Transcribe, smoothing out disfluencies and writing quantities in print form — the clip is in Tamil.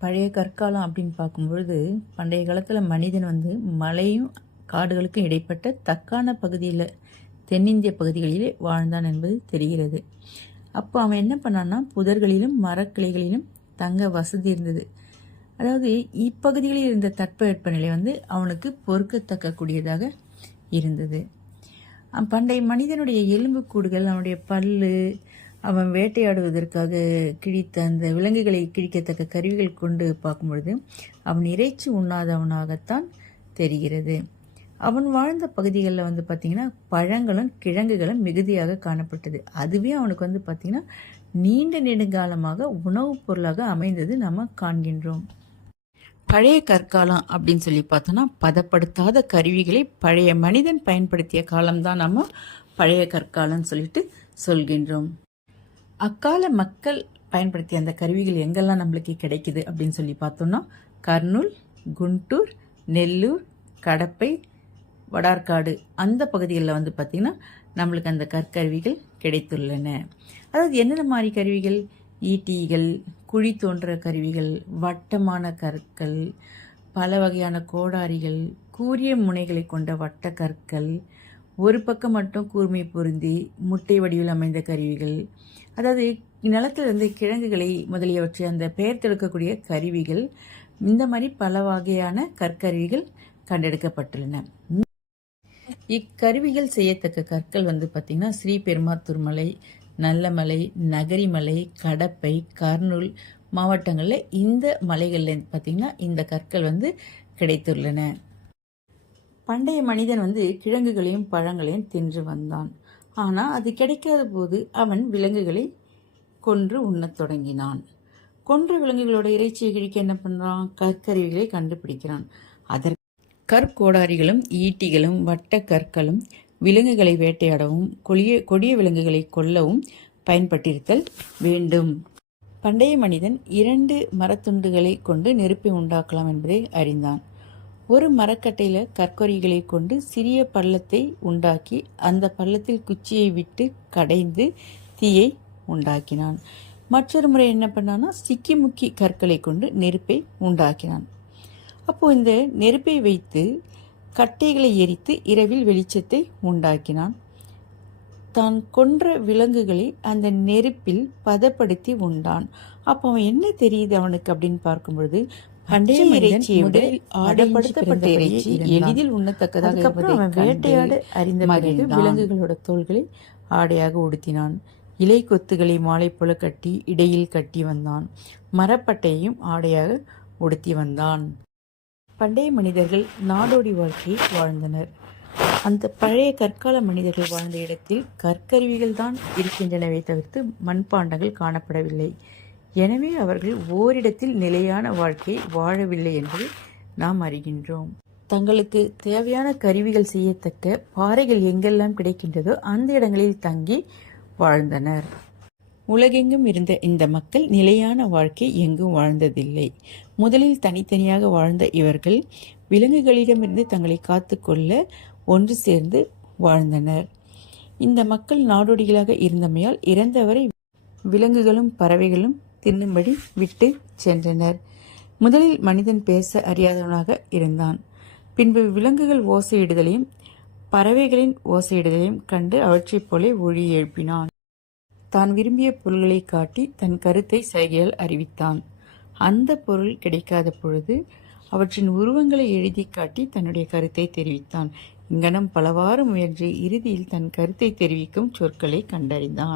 பழைய கற்காலம் அப்படின்னு பார்க்கும்பொழுது பண்டைய காலத்தில் மனிதன் மலையும் காடுகளுக்கும் இடைப்பட்ட தக்கான பகுதியில் தென்னிந்திய பகுதிகளிலே வாழ்ந்தான் என்பது தெரிகிறது. அப்போ அவன் என்ன பண்ணான்னா புதர்களிலும் மரக்கிளைகளிலும் தங்க வசதி இருந்தது. அதாவது இப்பகுதிகளில் இருந்த தட்பவெப்பநிலை அவனுக்கு பொறுக்கத்தக்கக்கூடியதாக இருந்தது. பண்டைய மனிதனுடைய எலும்புக்கூடுகள், அவனுடைய பல்லு, அவன் வேட்டையாடுவதற்காக கிழித்த அந்த விலங்குகளை கிழிக்கத்தக்க கருவிகள் கொண்டு பார்க்கும்பொழுது அவன் இறைச்சி உண்ணாதவனாகத்தான் தெரிகிறது. அவன் வாழ்ந்த பகுதிகளில் பார்த்திங்கன்னா பழங்களும் கிழங்குகளும் மிகுதியாக காணப்பட்டது. அதுவே அவனுக்கு பார்த்திங்கன்னா நீண்ட நெடுங்காலமாக உணவுப் பொருளாக அமைந்தது நம்ம காண்கின்றோம். பழைய கற்காலம் அப்படின்னு சொல்லி பார்த்தோன்னா பதப்படுத்தாத கருவிகளை பழைய மனிதன் பயன்படுத்திய காலம்தான் நம்ம பழைய கற்காலம்னு சொல்லிட்டு சொல்கின்றோம். அக்கால மக்கள் பயன்படுத்திய அந்த கருவிகள் எங்கெல்லாம் நம்மளுக்கு கிடைக்குது அப்படின்னு சொல்லி பார்த்தோம்னா கர்னூல், குண்டூர், நெல்லூர், கடப்பை, வடார்காடு அந்த பகுதிகளில் பார்த்திங்கன்னா நம்மளுக்கு அந்த கற்கருவிகள் கிடைத்துள்ளன. அதாவது என்னென்ன மாதிரி கருவிகள்? ஈட்டிகள், குழி தோன்ற கருவிகள், வட்டமான கற்கள், பல வகையான கோடாரிகள், கூரிய முனைகளை கொண்ட வட்ட கற்கள், ஒரு பக்கம் மட்டும் கூர்மை பொருந்தி முட்டை வடிவில் அமைந்த கருவிகள், அதாவது நிலத்திலிருந்து கிழங்குகளை முதலியவற்றை அந்த பெயர் தெடுக்கக்கூடிய கருவிகள், இந்த மாதிரி பல வகையான கற்கருவிகள் கண்டெடுக்கப்பட்டுள்ளன. இக்கருவிகள் செய்யத்தக்க கற்கள் பார்த்திங்கன்னா ஸ்ரீபெருமாத்தூர் மலை, நல்லமலை, நகரிமலை, கடப்பை, கர்னூல் மாவட்டங்களில் இந்த மலைகளில் பார்த்திங்கன்னா இந்த கற்கள் கிடைத்துள்ளன. பண்டைய மனிதன் கிழங்குகளையும் பழங்களையும் தின்று வந்தான். ஆனால் அது கிடைக்காத போது அவன் விலங்குகளை கொன்று உண்ணத் தொடங்கினான். கொன்ற விலங்குகளோட இறைச்சியை கிழிக்க என்ன பண்ணுறான்? கற்கருவிகளை கண்டுபிடிக்கிறான். அதற்கு கற்கோடாரிகளும் ஈட்டிகளும் வட்ட கற்களும் விலங்குகளை வேட்டையாடவும் கொடிய விலங்குகளை கொல்லவும் பயன்பட்டிருத்தல் வேண்டும். பண்டைய மனிதன் 2 மரத்துண்டுகளை கொண்டு நெருப்பை உண்டாக்கலாம் என்பதை அறிந்தான். ஒரு மரக்கட்டையில் கற்கொறிகளை கொண்டு சிறிய பள்ளத்தை உண்டாக்கி அந்த பள்ளத்தில் குச்சியை விட்டு கடைந்து தீயை உண்டாக்கினான். மற்றொரு முறை என்ன பண்ணான்னா சிக்கி முக்கி கற்களை கொண்டு நெருப்பை உண்டாக்கினான். அப்போது இந்த நெருப்பை வைத்து கட்டைகளை எரித்து இரவில் வெளிச்சத்தை உண்டாக்கினான். தான் கொன்ற விலங்குகளை அந்த நெருப்பில் பதப்படுத்தி உண்டான். அப்போ அவன் என்ன தெரியுது அவனுக்கு அப்படின்னு பார்க்கும்பொழுது பண்டைய இறைச்சியை விட ஆடப்படுத்தப்பட்ட இறைச்சி எளிதில் உண்ணத்தக்கதாக அவன் வேட்டையாட அறிந்த பிறகு விலங்குகளோட தோள்களை ஆடையாக உடுத்தினான். இலை கொத்துகளை மாலை போல கட்டி இடையில் கட்டி வந்தான். மரப்பட்டையையும் ஆடையாக உடுத்தி வந்தான். பண்டைய மனிதர்கள் நாடோடி வாழ்க்கையை வாழ்ந்தனர். அந்த பழைய கற்கால மனிதர்கள் வாழ்ந்த இடத்தில் கற்கருவிகள் தான் இருக்கின்றனவே தவிர்த்து மண்பாண்டங்கள் காணப்படவில்லை. எனவே அவர்கள் ஓரிடத்தில் நிலையான வாழ்க்கையை வாழவில்லை என்பதை நாம் அறிகின்றோம். தங்களுக்கு தேவையான கருவிகள் செய்யத்தக்க பாறைகள் எங்கெல்லாம் கிடைக்கின்றதோ அந்த இடங்களில் தங்கி வாழ்ந்தனர். உலகெங்கும் இருந்த இந்த மக்கள் நிலையான வாழ்க்கை எங்கும் வாழ்ந்ததில்லை. முதலில் தனித்தனியாக வாழ்ந்த இவர்கள் விலங்குகளிடமிருந்து தங்களை காத்து கொள்ள ஒன்று சேர்ந்து வாழ்ந்தனர். இந்த மக்கள் நாடோடிகளாக இருந்தமையால் இறந்தவரை விலங்குகளும் பறவைகளும் தின்னும்படி விட்டு சென்றனர். முதலில் மனிதன் பேச அறியாதவனாக இருந்தான். பின்பு விலங்குகள் ஓசையிடுதலையும் பறவைகளின் ஓசையிடுதலையும் கண்டு அவற்றைப் போல ஒளி எழுப்பினான். தான் விரும்பிய பொருள்களை காட்டி தன் கருத்தை சைகையால் அறிவித்தான். அந்த பொருள் கிடைக்காத பொழுது அவற்றின் உருவங்களை எழுதி காட்டி தன்னுடைய கருத்தை தெரிவித்தான். இங்கனம் பலவாறு முயன்று இறுதியில் தன் கருத்தை தெரிவிக்கும் சொற்களை கண்டறிந்தான்.